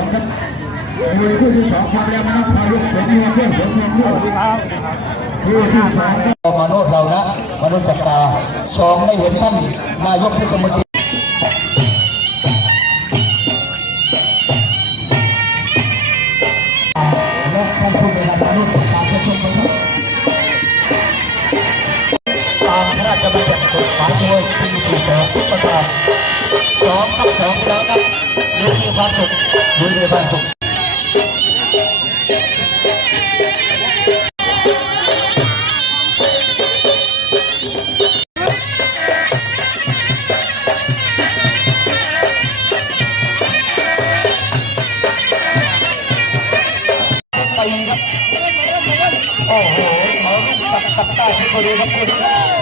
อครัมวยที่สองความเร็วนะครับพายุสมเมืองเพื่อนสมเมืองคู่คู่ที่สองมาโนดเรานะมาโนดจับตาสองไม่เห็นท่านนายกเทศมนตรีจตามะมพระราชบัญญัติกฎหมายมวยปีพศพุทธศักราช2 5 2 batok, boleh batok. Oh, oh, oh, sakit tak tahu, boleh batok.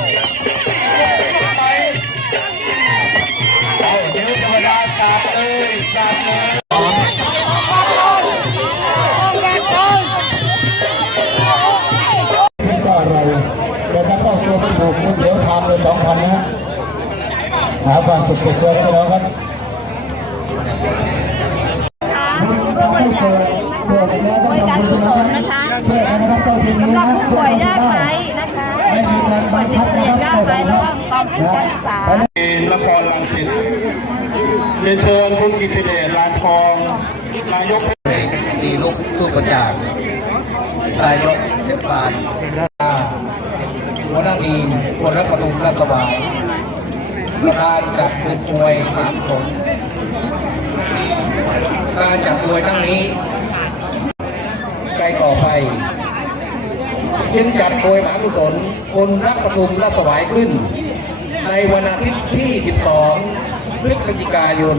สองพันนะฮะหาความสุขเกิดตัวกันแล้วครับบริการกุศลนะคะสำหรับผู้ป่วยยากไร้นะคะผู้ป่วยติดเตียงยากไร้แล้วก็การศึกษานครลังสิตเรียนเชิญคุณกิติเดชลานทอง นายกดีลุกตู้ประจากนายกเทศบาลหัวหน้าทีมคนรักประทุมรัศวายประธานจัดฝึกมวยสามคนการจัดมวยครั้งนี้ใกล้ต่อไปจึงจัดโดยมหากุศลคนรักประทุมรัศวายขึ้น ในวันอาทิตย์ที่ 12 พฤศจิกายน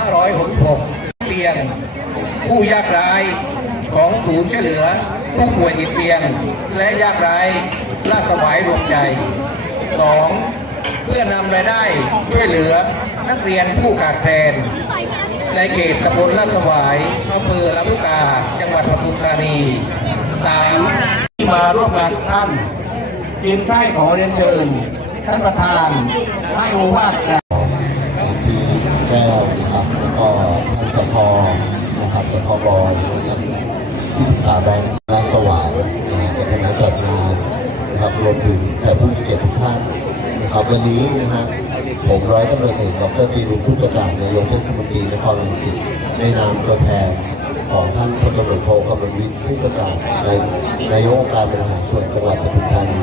2566 เตียง ผู้ยากไร้ของศูนย์ช่วยเหลือ ผู้ป่วยติดเตียง และยากไร้ลาสวายรวมใจ 2. เพื่อนำรายได้ช่วยเหลือนักเรียนผู้ขาดแคลนในเขตตำบลลาดสวายอำเภอลำลูกกา จังหวัดปทุมธานี 3. ที่มาร่วมงานท่านกินไส้ขอเรียนเชิญ ท่านประธานให้โอวาท แก้วนะครับแล้วก็ท่านสพนะครับสพบท่านที่ปรึกษาแบงค์ราชสวายนะฮะในคณะจัดงานนะครับรวมถึงแขกผู้มีเกียรติทุกท่านนะครับวันนี้นะฮะผมร้อยตำรวจเอกดรปีรุพุทธประจักษ์นายกเทศมนตรีนครรังสิตในนามตัวแทนของท่านพลตำรวจโทกำมลวิทย์ผู้ประจักษ์ในนายกองการบริหารส่วนจังหวัดปทุมธานี